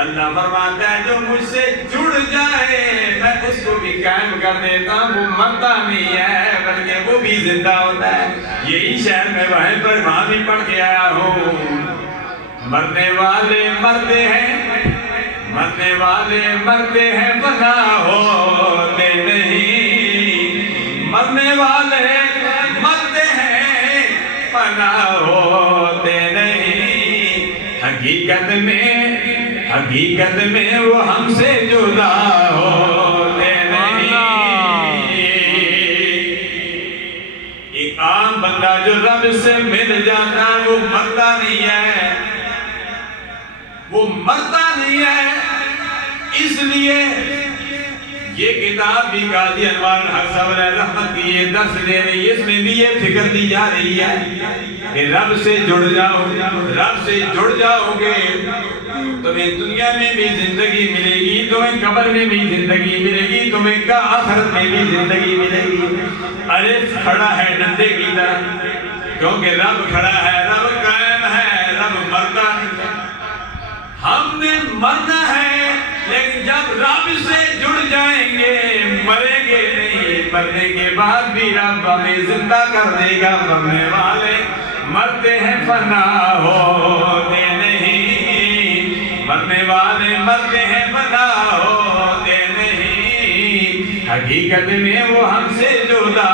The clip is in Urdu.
اللہ فرماتا ہے جو مجھ سے جڑ جائے میں اس کو بھی قائم کر دیتا ہوں، وہ مرتا نہیں ہے بلکہ وہ بھی زندہ ہوتا ہے۔ یہی شہر میں وہاں بھی پڑھ کے آیا ہوں، مرنے والے مرتے ہیں، مرنے والے مرتے ہیں فنا ہوتے نہیں، مرنے والے مرتے ہیں فنا ہوتے نہیں، حقیقت میں وہ ہم سے جدا ہوتے نہیں۔ ایک عام بندہ جو رب سے مل جاتا ہے وہ مرتا نہیں ہے، وہ مرتا نہیں ہے۔ اس لیے یہ کتاب بھی قاضی انوار الحق صاحب علیہ رحمت کی یہ درس دے رہی ہے، اس میں بھی یہ فکر دی جا رہی ہے کہ رب سے جڑ جاؤ، رب سے جڑ جاؤ گے تمہیں دنیا میں بھی زندگی ملے گی، تمہیں قبر میں بھی زندگی ملے گی، تمہیں آخرت میں بھی زندگی ملے گی۔ الف کھڑا ہے ڈنڈے کی طرح، کیونکہ رب کھڑا ہے، رب قائم ہے، رب مرتا نہیں ہے۔ ہم نے مرنا ہے لیکن جب رب سے جڑ جائیں گے مریں گے نہیں، مرنے کے بعد بھی رب ہمیں زندہ کر دے گا۔ مرنے والے مرتے ہیں فنا ہوتے نہیں، مرنے والے مرتے ہیں فنا ہوتے نہیں، حقیقت میں وہ ہم سے جدا